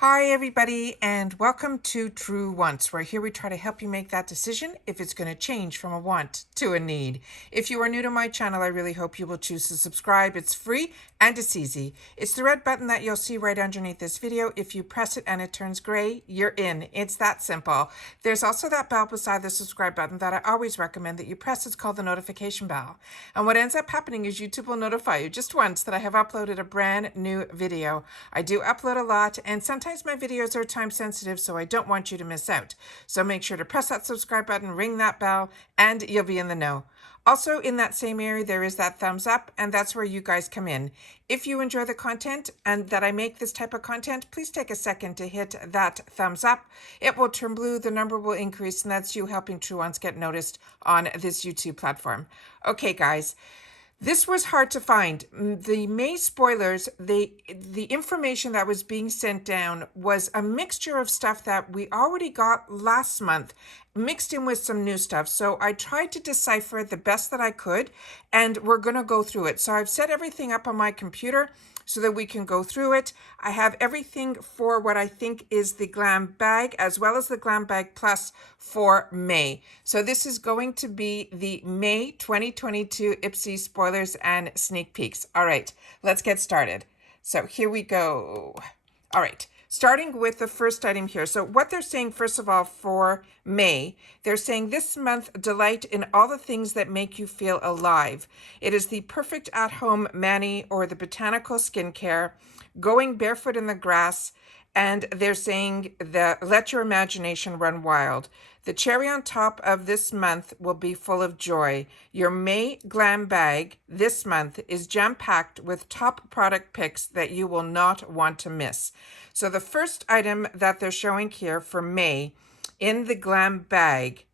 Hi everybody, and welcome to True Wants, where here we try to help you make that decision if it's going to change from a want to a need. If you are new to my channel, I really hope you will choose to subscribe. It's free and it's easy. It's the red button that you'll see right underneath this video. If you press it and it turns gray, you're in. It's that simple. There's also that bell beside the subscribe button that I always recommend that you press. It's called the notification bell. And what ends up happening is YouTube will notify you just once that I have uploaded a brand new video. I do upload a lot, and sometimes my videos are time sensitive, so I don't want you to miss out. So make sure to press that subscribe button, ring that bell, and you'll be in the know. Also, in that same area, there is that thumbs up, and that's where you guys come in. If you enjoy the content and that I make this type of content, please take a second to hit that thumbs up. It will turn blue, the number will increase, and that's you helping True Ones get noticed on this YouTube platform. Okay, guys. This was hard to find. The May spoilers, the information that was being sent down was a mixture of stuff that we already got last month, mixed in with some new stuff. So I tried to decipher it the best that I could, and we're going to go through it. So I've set everything up on my computer so that we can go through it. I have everything for what I think is the Glam Bag, as well as the Glam Bag Plus for May. So this is going to be the May 2022 IPSY spoilers and sneak peeks. All right, let's get started. So here we go. All right. Starting with the first item here. So what they're saying, first of all, for May, they're saying this month, delight in all the things that make you feel alive. It is the perfect at-home mani or the botanical skincare, going barefoot in the grass, and they're saying that let your imagination run wild. The cherry on top of this month will be full of joy. Your May Glam Bag this month is jam-packed with top product picks that you will not want to miss. So the first item that they're showing here for May in the Glam Bag,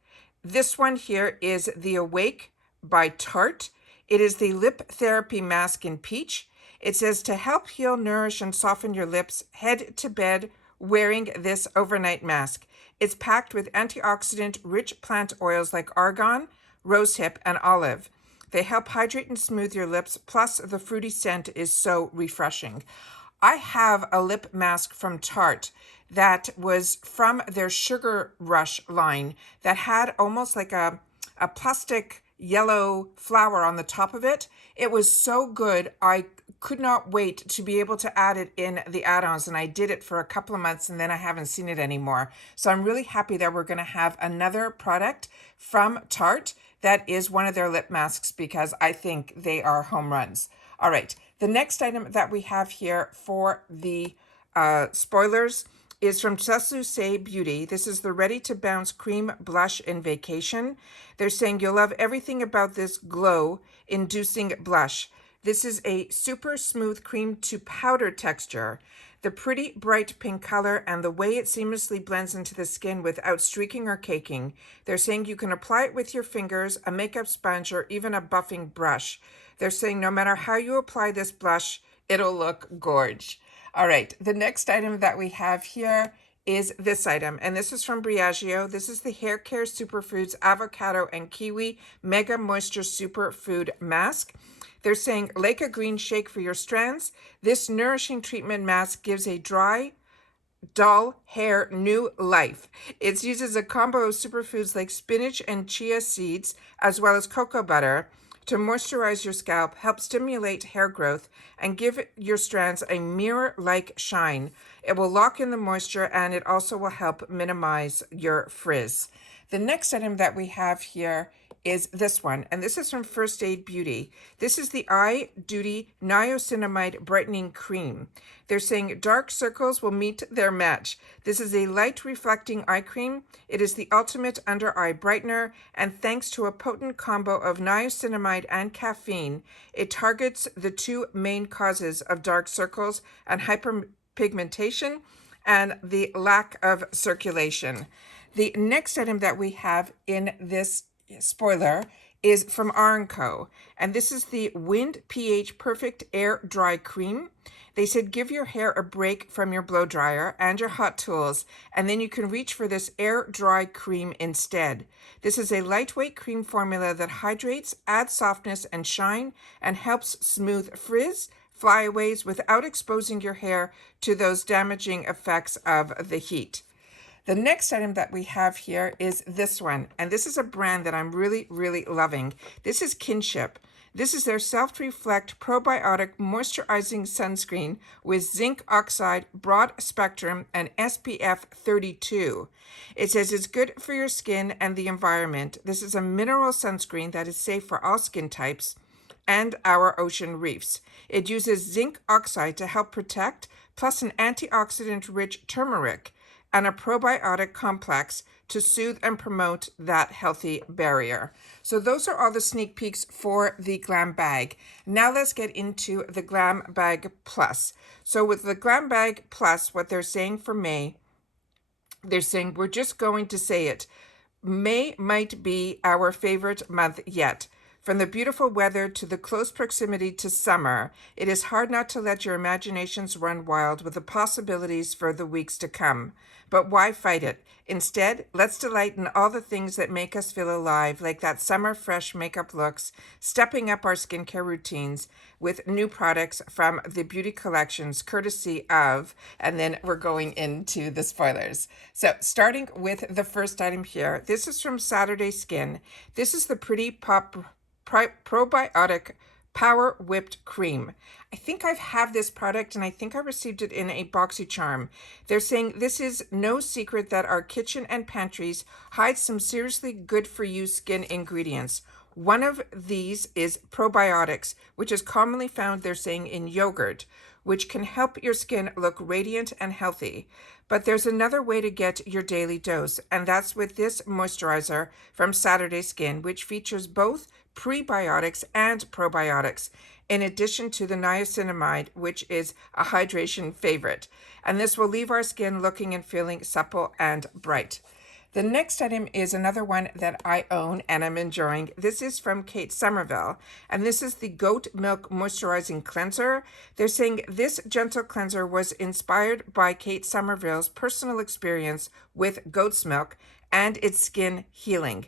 this one here is the Awake by Tarte. It is the Lip Therapy Mask in Peach. It says to help heal, nourish, and soften your lips, head to bed wearing this overnight mask. It's packed with antioxidant-rich plant oils like argan, rosehip, and olive. They help hydrate and smooth your lips, plus the fruity scent is so refreshing. I have a lip mask from Tarte that was from their Sugar Rush line that had almost like a plastic yellow flower on the top of it. It was so good. I could not wait to be able to add it in the add-ons, and I did it for a couple of months and then I haven't seen it anymore. So I'm really happy that we're going to have another product from Tarte that is one of their lip masks, because I think they are home runs. All right, the next item that we have here for the spoilers is from Just Say Beauty. This is the Ready to Bounce Cream Blush in Vacation. They're saying you'll love everything about this glow-inducing blush. This is a super smooth cream to powder texture. The pretty bright pink color and the way it seamlessly blends into the skin without streaking or caking. They're saying you can apply it with your fingers, a makeup sponge, or even a buffing brush. They're saying no matter how you apply this blush, it'll look gorge. All right, the next item that we have here is this item, and this is from Briogeo. This is the Hair Care Superfoods Avocado and Kiwi Mega Moisture Superfood Mask. They're saying, like a green shake for your strands, this nourishing treatment mask gives a dry, dull hair new life. It uses a combo of superfoods like spinach and chia seeds, as well as cocoa butter, to moisturize your scalp, help stimulate hair growth, and give your strands a mirror-like shine. It will lock in the moisture, and it also will help minimize your frizz. The next item that we have here is this one, and this is from First Aid Beauty. This is the Eye Duty Niacinamide Brightening Cream. They're saying dark circles will meet their match. This is a light reflecting eye cream. It is the ultimate under eye brightener, and thanks to a potent combo of niacinamide and caffeine, it targets the two main causes of dark circles and hyperpigmentation and the lack of circulation. The next item that we have in this spoiler is from R&Co, and this is the Wind pH Perfect Air Dry Cream. They said give your hair a break from your blow dryer and your hot tools, and then you can reach for this air dry cream instead. This is a lightweight cream formula that hydrates, adds softness and shine, and helps smooth frizz, flyaways without exposing your hair to those damaging effects of the heat. The next item that we have here is this one, and this is a brand that I'm really, really loving. This is Kinship. This is their Self-Reflect Probiotic Moisturizing Sunscreen with zinc oxide, broad spectrum, and SPF 32. It says it's good for your skin and the environment. This is a mineral sunscreen that is safe for all skin types and our ocean reefs. It uses zinc oxide to help protect, plus an antioxidant-rich turmeric and a probiotic complex to soothe and promote that healthy barrier. So those are all the sneak peeks for the Glam Bag. Now let's get into the Glam Bag Plus. So with the Glam Bag Plus, what they're saying for May, they're saying we're just going to say it. May might be our favorite month yet. From the beautiful weather to the close proximity to summer, it is hard not to let your imaginations run wild with the possibilities for the weeks to come. But why fight it? Instead, let's delight in all the things that make us feel alive, like that summer fresh makeup looks, stepping up our skincare routines with new products from the beauty collections, courtesy of, and then we're going into the spoilers. So starting with the first item here, this is from Saturday Skin. This is the Pretty Pop Probiotic Power Whipped Cream. I think I have this product and I think I received it in a BoxyCharm. They're saying this is no secret that our kitchen and pantries hide some seriously good for you skin ingredients. One of these is probiotics, which is commonly found, they're saying, in yogurt, which can help your skin look radiant and healthy. But there's another way to get your daily dose, and that's with this moisturizer from Saturday Skin, which features both prebiotics and probiotics, in addition to the niacinamide, which is a hydration favorite. And this will leave our skin looking and feeling supple and bright. The next item is another one that I own and I'm enjoying. This is from Kate Somerville, and this is the Goat Milk Moisturizing Cleanser. They're saying this gentle cleanser was inspired by Kate Somerville's personal experience with goat's milk and its skin healing.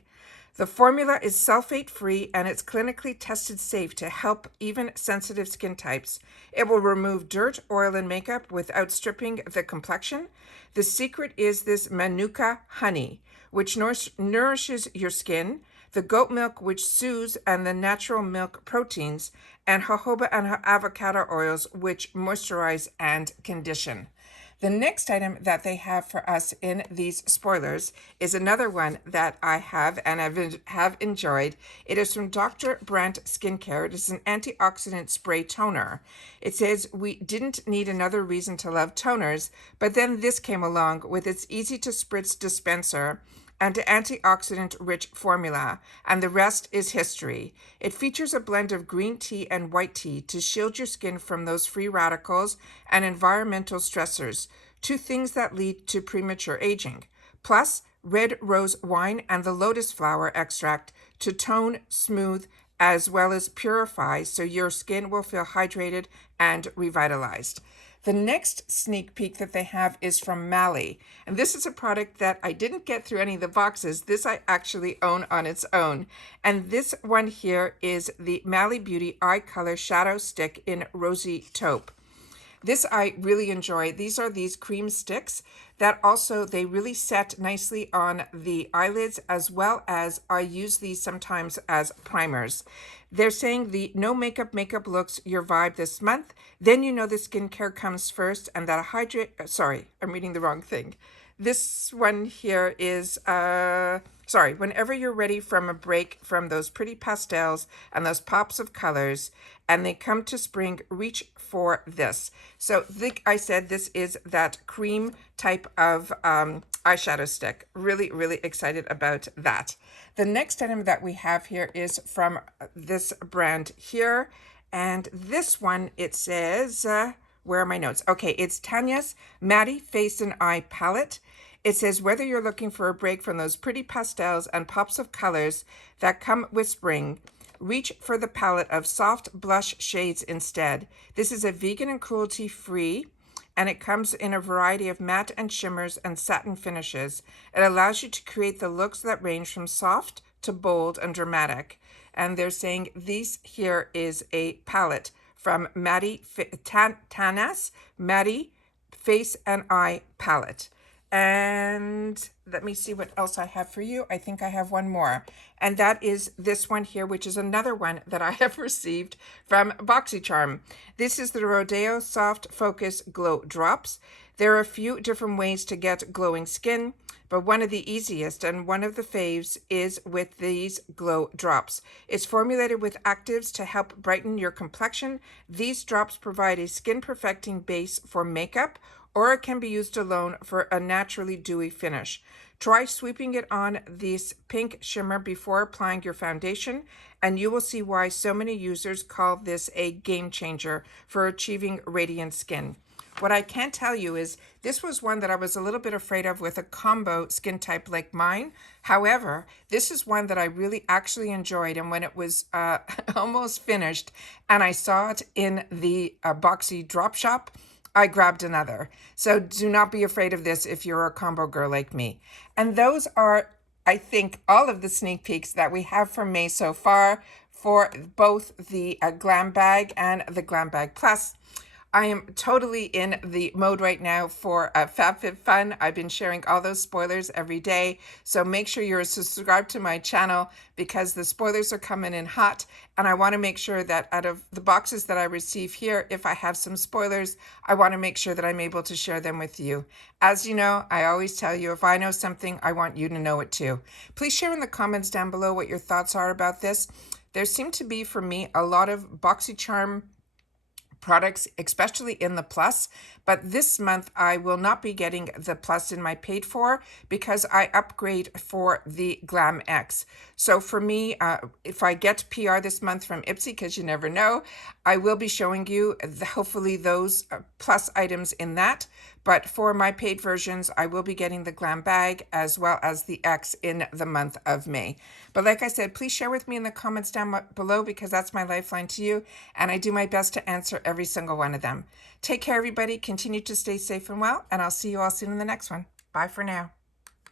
The formula is sulfate-free and it's clinically tested safe to help even sensitive skin types. It will remove dirt, oil, and makeup without stripping the complexion. The secret is this Manuka honey, which nourishes your skin, the goat milk, which soothes, and the natural milk proteins, and jojoba and avocado oils, which moisturize and condition. The next item that they have for us in these spoilers is another one that I have and have enjoyed. It is from Dr. Brandt Skincare. It is an antioxidant spray toner. It says we didn't need another reason to love toners, but then this came along with its easy-to-spritz dispenser and antioxidant-rich formula, and the rest is history. It features a blend of green tea and white tea to shield your skin from those free radicals and environmental stressors, two things that lead to premature aging. Plus, red rose wine and the lotus flower extract to tone, smooth, as well as purify so your skin will feel hydrated and revitalized. The next sneak peek that they have is from Mally, and this is a product that I didn't get through any of the boxes. This I actually own on its own, and this one here is the Mally Beauty Eye Color Shadow Stick in Rosy Taupe. This I really enjoy. These are these cream sticks that also, they really set nicely on the eyelids, as well as I use these sometimes as primers. They're saying the no makeup looks your vibe this month. Then you know the skincare comes first, and that sorry, I'm reading the wrong thing. This one here is, whenever you're ready from a break from those pretty pastels and those pops of colors, and they come to spring, reach for this. So like I said, this is that cream type of eyeshadow stick. Really, really excited about that. The next item that we have here is from this brand here. And this one, it says, where are my notes? Okay, it's Tanya's Matte Face and Eye Palette. It says, whether you're looking for a break from those pretty pastels and pops of colors that come with spring, reach for the palette of soft blush shades instead. This is a vegan and cruelty-free, and it comes in a variety of matte and shimmers and satin finishes. It allows you to create the looks that range from soft to bold and dramatic. And they're saying this here is a palette from Tanas Maddie Face and Eye Palette. And let me see what else I have for you. I think I have one more. And that is this one here, which is another one that I have received from BoxyCharm. This is the Rodeo Soft Focus Glow Drops. There are a few different ways to get glowing skin, but one of the easiest and one of the faves is with these glow drops. It's formulated with actives to help brighten your complexion. These drops provide a skin perfecting base for makeup, or it can be used alone for a naturally dewy finish. Try sweeping it on this pink shimmer before applying your foundation, and you will see why so many users call this a game changer for achieving radiant skin. What I can tell you is this was one that I was a little bit afraid of with a combo skin type like mine. However, this is one that I really actually enjoyed, and when it was almost finished and I saw it in the Boxy drop shop, I grabbed another. So do not be afraid of this if you're a combo girl like me. And those are, I think, all of the sneak peeks that we have from May so far for both the Glam Bag and the Glam Bag Plus. I am totally in the mode right now for FabFitFun. I've been sharing all those spoilers every day. So make sure you're subscribed to my channel because the spoilers are coming in hot. And I want to make sure that out of the boxes that I receive here, if I have some spoilers, I want to make sure that I'm able to share them with you. As you know, I always tell you, if I know something, I want you to know it too. Please share in the comments down below what your thoughts are about this. There seem to be, for me, a lot of BoxyCharm products, especially in the Plus, but this month I will not be getting the Plus in my paid for because I upgrade for the Glam X. So for me, if I get PR this month from IPSY, because you never know, I will be showing you hopefully those Plus items in that. But for my paid versions, I will be getting the Glam Bag as well as the X in the month of May. But like I said, please share with me in the comments down below because that's my lifeline to you. And I do my best to answer every single one of them. Take care, everybody. Continue to stay safe and well. And I'll see you all soon in the next one. Bye for now.